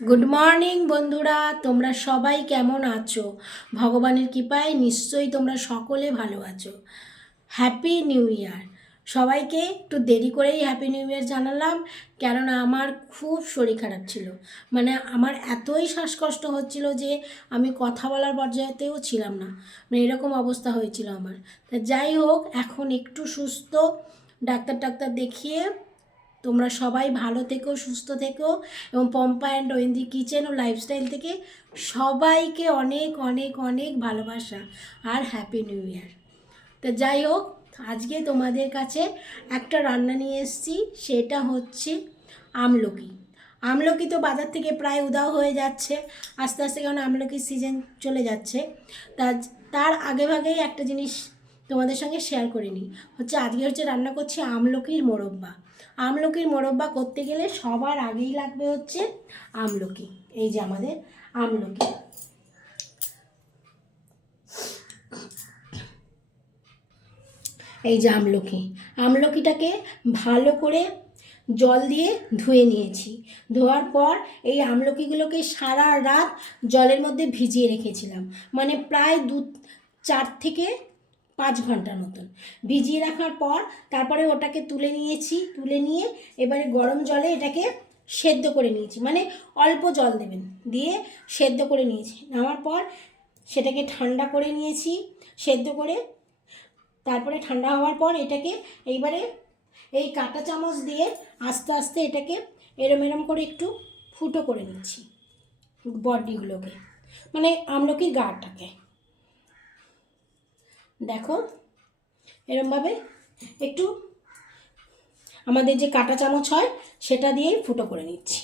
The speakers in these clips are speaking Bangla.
গুড মর্নিং বন্ধুরা, তোমরা সবাই কেমন আছো? ভগবানের কৃপায় নিশ্চয়ই তোমরা সকলে ভালো আছো। হ্যাপি নিউ ইয়ার সবাইকে। একটু দেরি করেই হ্যাপি নিউ ইয়ার জানালাম, কেননা আমার খুব শরীর খারাপ ছিল। মানে আমার এতই শ্বাসকষ্ট হচ্ছিল যে আমি কথা বলার পর্যায়েতেও ছিলাম না। মানে এরকম অবস্থা হয়েছিল আমার। তা যাই হোক, এখন একটু সুস্থ। ডাক্তার দেখিয়ে তোমরা সবাই ভালো থেকো, সুস্থ থেকো। এবং পম্পা অ্যান্ড ঐন্দ্রি কিচেন ও লাইফস্টাইল থেকে সবাইকে অনেক অনেক অনেক ভালোবাসা আর হ্যাপি নিউ ইয়ার। তো যাই হোক, আজকে তোমাদের কাছে একটা রান্না নিয়ে এসেছি, সেটা হচ্ছে আমলকি। আমলকি তো বাজার থেকে প্রায় উধাও হয়ে যাচ্ছে আস্তে আস্তে, কারণ আমলকির সিজন চলে যাচ্ছে। তা তার আগে ভাগেই একটা জিনিস তোমাদের সঙ্গে শেয়ার করে নিই। আজকে রান্না করছি আমলকির মোরব্বা। আমলকির মোরব্বা করতে গেলে সবার আগেই লাগবে হচ্ছে আমলকি। এই যে আমাদের আমলকি, এই যে আমলকিটাকে ভালো করে জল দিয়ে ধুয়ে নিয়েছি। ধোয়ার পর এই আমলকিগুলোকে সারা রাত জলের মধ্যে ভিজিয়ে রেখেছিলাম, মানে প্রায় 4 থেকে 5 ঘন্টার মতন ভিজিয়ে রাখার পর তারপরে ওটাকে তুলে নিয়ে এবারে গরম জলে এটাকে সেদ্ধ করে নিয়েছি। মানে অল্প জল দেবেন, দিয়ে সেদ্ধ করে নিয়েছি। নেওয়ার পর সেটাকে ঠান্ডা করে নিয়েছি সেদ্ধ করে। তারপরে ঠান্ডা হওয়ার পর এটাকে এইবারে এই কাঁটা চামচ দিয়ে আস্তে আস্তে এটাকে এরম করে একটু ফুটো করে নিচ্ছি বডিগুলোকে, মানে আমলকির গাটাকে। দেখো, এরমভাবে একটু আমাদের যে কাঁটা চামচ হয় সেটা দিয়েই ফুটো করে নিচ্ছি।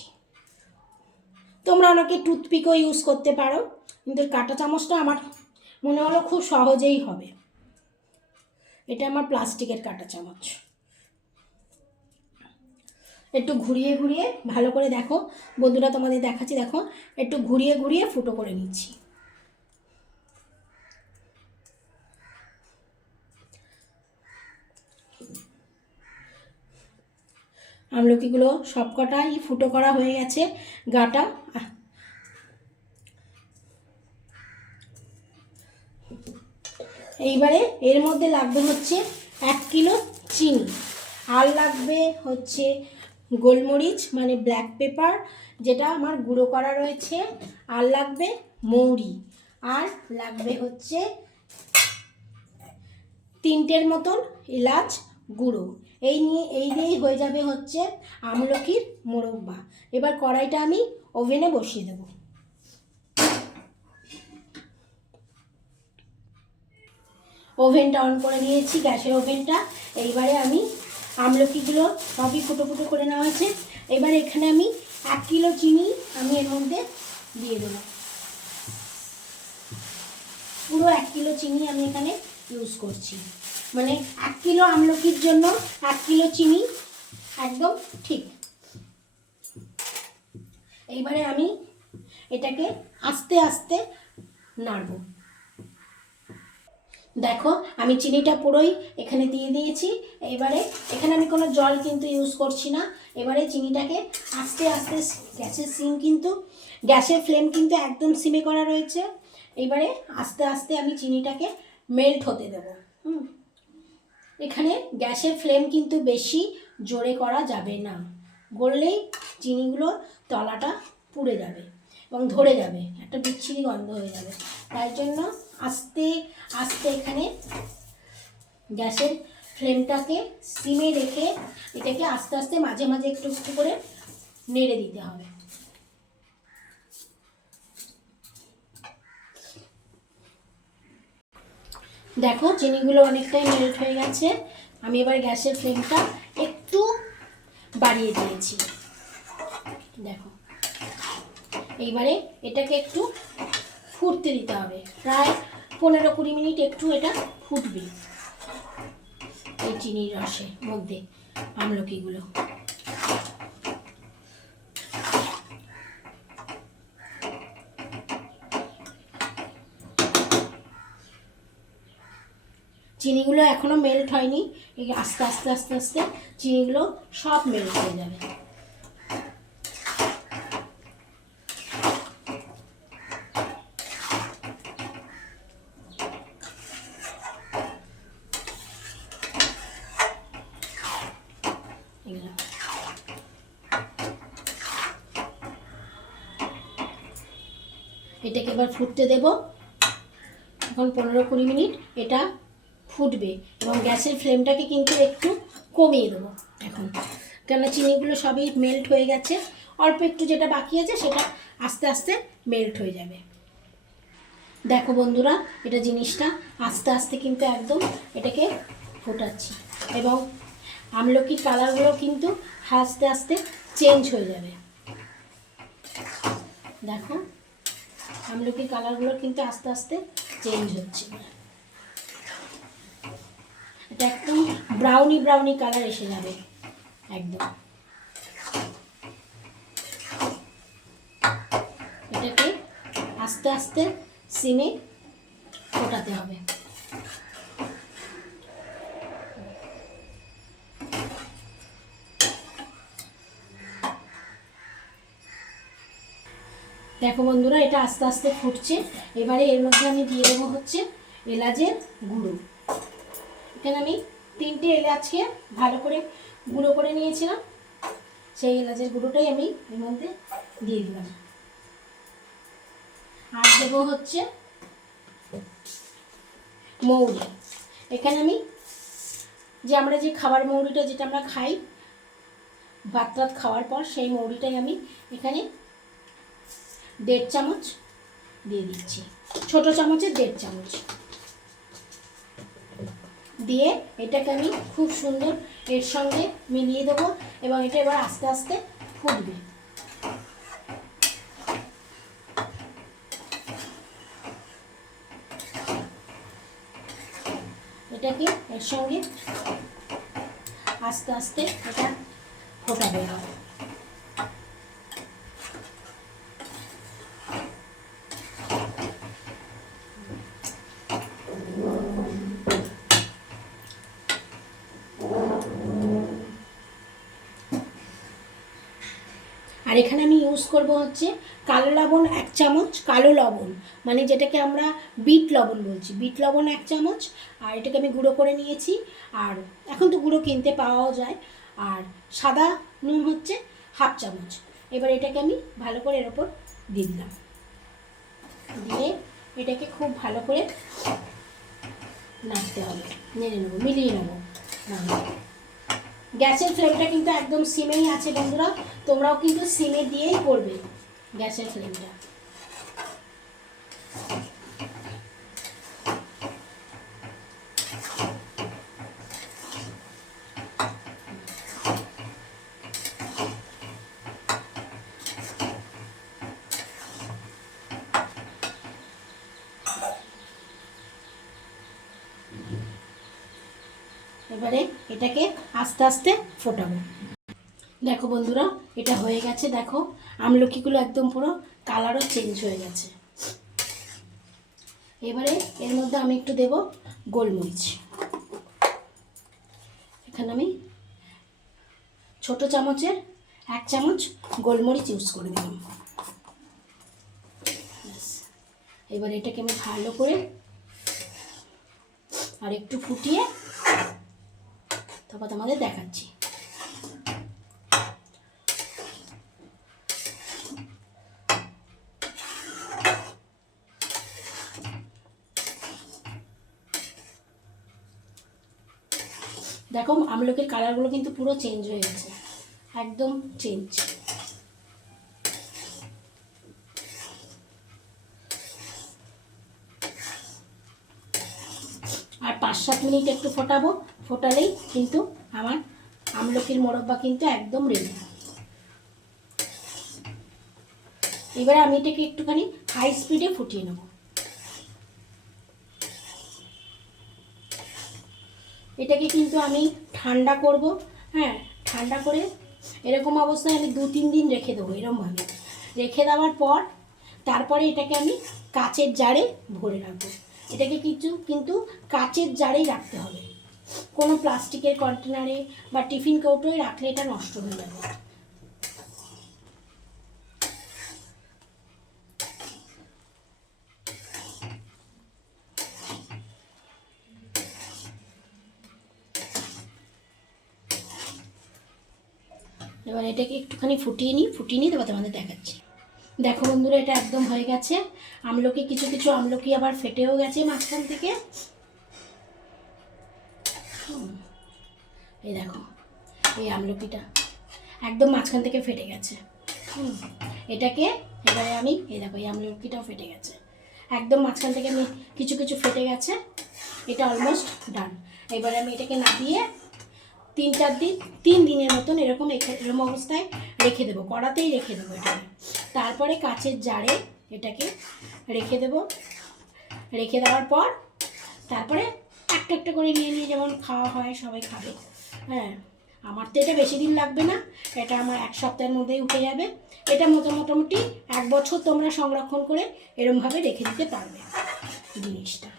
তোমরা অনেকে টুথপিকও ইউজ করতে পারো, কিন্তু কাঁটা চামচটা আমার মনে হলো খুব সহজেই হবে। এটা আমার প্লাস্টিকের কাঁটা চামচ। একটু ঘুরিয়ে ঘুরিয়ে ভালো করে দেখো বন্ধুরা, তোমাদের দেখাচ্ছি, দেখো একটু ঘুরিয়ে ঘুরিয়ে ফুটো করে নিচ্ছি। আমলকিগুলো সবকটাই ফুটো করা হয়ে গেছে গাটা। এইবারে এর মধ্যে লাগবে হচ্ছে 1 কিলো চিনি, আর লাগবে হচ্ছে গোলমরিচ মানে ব্ল্যাক পেপার, যেটা আমার গুঁড়ো করা রয়েছে, আর লাগবে মৌরি, আর লাগবে হচ্ছে 3টের মতন এলাচ গুঁড়ো। এই দিয়েই হয়ে যাবে হচ্ছে আমলকির মোরব্বা। এবার কড়াইটা আমি ওভেনে বসিয়ে দেবো। ওভেনটা অন করে নিয়েছি, গ্যাসের ওভেনটা। এইবারে আমি আমলকিগুলো সবই ফুটো ফুটো করে নেওয়া হয়েছে। এবার এখানে আমি 1 কিলো চিনি আমি এর মধ্যে দিয়ে দেবো। পুরো 1 কিলো চিনি আমি এখানে ইউজ করছি, মানে 1 কিলো আমলকির জন্য 1 কিলো চিনি একদম ঠিক। এইবারে আমি এটাকে আস্তে আস্তে নাড়ব। দেখো, আমি চিনিটা পুরোই এখানে দিয়ে দিয়েছি। এবারে এখানে আমি কোনো জল কিন্তু ইউজ করছি না। এবারে চিনিটাকে আস্তে আস্তে, গ্যাসের ফ্লেম কিন্তু একদম সিমে করা রয়েছে। এবারে আস্তে আস্তে আমি চিনিটাকে মেল্ট হতে দেবো। এখানে গ্যাসের ফ্লেম কিন্তু বেশি জোরে করা যাবে না, গড়লেই চিনিগুলো তলাটা পুড়ে যাবে এবং ধরে যাবে, একটা বিচ্ছিরি গন্ধ হয়ে যাবে। তাই জন্য আস্তে আস্তে এখানে গ্যাসের ফ্লেমটাকে সিমে রেখে এটাকে আস্তে আস্তে মাঝে মাঝে একটু একটু করে নেড়ে দিতে হবে। দেখো, চিনিগুলো অনেকটাই মেল্ট হয়ে গেছে। আমি এবার গ্যাসের ফ্লেমটা একটু বাড়িয়ে দিয়েছি। দেখো, এইবারে এটাকে একটু ফুটতে দিতে হবে, প্রায় 15-20 মিনিট একটু এটা ফুটবে এই চিনির রসের মধ্যে আমলকিগুলো। চিনিগুলো এখনো মেল্ট হয়নি, আস্তে আস্তে আস্তে আস্তে চিনিগুলো সব মেল্ট হয়ে যাবে। এটাকে এবার ফুটতে দেব। এখন 15-20 মিনিট এটা ফুটবে এবং গ্যাসের ফ্লেমটাকে কিন্তু একটু কমিয়ে দেবো এখন, কেননা চিনিগুলো সবই মেল্ট হয়ে গেছে। অল্প একটু যেটা বাকি আছে সেটা আস্তে আস্তে মেল্ট হয়ে যাবে। দেখো বন্ধুরা, এটা জিনিসটা আস্তে আস্তে কিন্তু একদম এটাকে ফোটাচ্ছি এবং আমলকির কালারগুলো কিন্তু আস্তে আস্তে চেঞ্জ হয়ে যাবে। দেখো আমলকির কালারগুলো কিন্তু আস্তে আস্তে চেঞ্জ হচ্ছে, এটা একদম ব্রাউনি ব্রাউনি কালার এসে যাবে একদম। এটাকে আস্তে আস্তে সিমে ফোটাতে হবে। দেখো বন্ধুরা, এটা আস্তে আস্তে ফুটছে। এবারে এর মধ্যে আমি দিয়ে দেবো হচ্ছে এলাচের গুঁড়ো। এখানে আমি 3টে এলাচকে ভালো করে গুঁড়ো করে নিয়েছিলাম, সেই এলাচের গুঁড়োটাই আমি এর মধ্যে দিয়ে দিলাম। আর দেবো হচ্ছে মৌরি। এখানে আমি আমরা যে খাবার মৌরিটা যেটা আমরা খাই ভাত টাত খাওয়ার পর, সেই মৌরিটাই আমি এখানে 1.5 চামচ দিয়ে দিচ্ছি, ছোট চামচের 1.5 চামচ দিয়ে এটাকে আমি খুব সুন্দর এর সঙ্গে মিলিয়ে দেবো এবং এটা এবার আস্তে আস্তে ফুটবে। এটাকে এর সঙ্গে আস্তে আস্তে এটা ফোটাবে। আর এখানে আমি ইউজ করব হচ্ছে কালো লবণ 1 চামচ, কালো লবণ মানে যেটাকে আমরা বিট লবণ বলছি, বিট লবণ 1 চামচ। আর এটাকে আমি গুঁড়ো করে নিয়েছি, আর এখন তো গুঁড়ো কিনতে পাওয়াও যায়। আর সাদা নুন হচ্ছে 1/2 চামচ। এবার এটাকে আমি ভালো করে এর ওপর দিয়ে দিলাম, দিয়ে এটাকে খুব ভালো করে নাড়তে হবে, নেড়ে নেবো, মিলিয়ে নেবো। গ্যাসের ফ্লেমটা কিন্তু একদম সিমেই আছে বন্ধুরা, তোমরাও কিন্তু সিমে দিয়েই করবে গ্যাসের ফ্লেমটা। এবারে এটাকে আস্তে আস্তে ফোটাবো। দেখো বন্ধুরা, এটা হয়ে গেছে। দেখো আমলকিগুলো একদম পুরো কালারও চেঞ্জ হয়ে গেছে। এবারে এর মধ্যে আমি একটু দেব গোলমরিচ। এখানে আমি ছোট চামচের 1 চামচ গোলমরিচ ইউজ করে দিলাম। এবার এটাকে আমি ভালো করে আর একটু ফুটিয়ে তারপর তোমাদের দেখাচ্ছি। দেখো আমলকির কালারগুলো কিন্তু পুরো চেঞ্জ হয়ে গেছে, একদম চেঞ্জ। আর 5-7 মিনিট একটু ফোটাবো, ফোটালেই কিন্তু আমার আমলকির মোরব্বা কিন্তু একদম রেডি। এবারে আমি এটাকে একটুখানি হাই স্পিডে ফুটিয়ে নেব। এটাকে কিন্তু আমি ঠান্ডা করব, হ্যাঁ ঠান্ডা করে এরকম অবস্থায় আমি 2-3 দিন রেখে দেবো। এরকমভাবে রেখে দেওয়ার পর তারপরে এটাকে আমি কাচের জারে ভরে রাখবো। এটাকে কিন্তু কাচের জারেই রাখতে হবে, কোনো প্লাস্টিকের কন্টেনারে বা টিফিন কৌটোয় রাখলে এটা নষ্ট হয়ে যাবে। এবার এটাকে একটুখানি ফুটিয়ে নিই, তারপর তোমাদের দেখাচ্ছি। দেখো বন্ধুরা, এটা একদম হয়ে গেছে। আমলকি কিছু কিছু আমলকি আবার ফেটেও গেছে মাঝখান থেকে। এই দেখো, এই আমলকিটা একদম মাঝখান থেকে ফেটে গেছে। এটাকে এবারে আমি, এই দেখো এই আমলকিটাও ফেটে গেছে, একদম মাঝখান থেকে আমি কিছু কিছু ফেটে গেছে। এটা অলমোস্ট ডান। এবারে আমি এটাকে নামিয়ে 3 দিনের মতন এরকম অবস্থায় রেখে দেবো, কড়াতেই রেখে দেবো এটাকে। তারপরে কাচের জারে এটাকে রেখে দেবো। রেখে দেওয়ার পর তারপরে একটা একটা করে নিয়ে নিয়ে যেমন খাওয়া হয় সবাই খাবে। হ্যাঁ, আমার তো এটা বেশি দিন লাগবে না, এটা আমার 1 সপ্তাহের মধ্যেই উঠে যাবে। এটা মোটামুটি 1 বছর তোমরা সংরক্ষণ করে এরমভাবে রেখে দিতে পারবে জিনিসটা।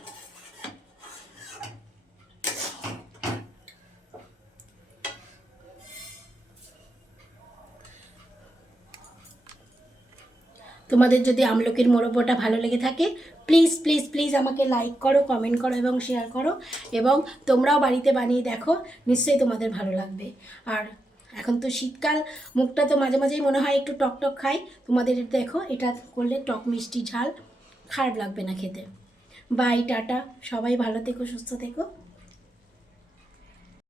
তোমাদের যদি আমলকির মোড়কটা ভালো লেগে থাকে, প্লিজ প্লিজ প্লিজ আমাকে লাইক করো, কমেন্ট করো এবং শেয়ার করো। এবং তোমরাও বাড়িতে বানিয়ে দেখো, নিশ্চয়ই তোমাদের ভালো লাগবে। আর এখন তো শীতকাল, মুখটা তো মাঝে মাঝেই মনে হয় একটু টক টক খাই। তোমাদের দেখো, এটা করলে টক মিষ্টি ঝাল খারাপ লাগবে না খেতে। বাই, টাটা, সবাই ভালো থেকো, সুস্থ থেকো।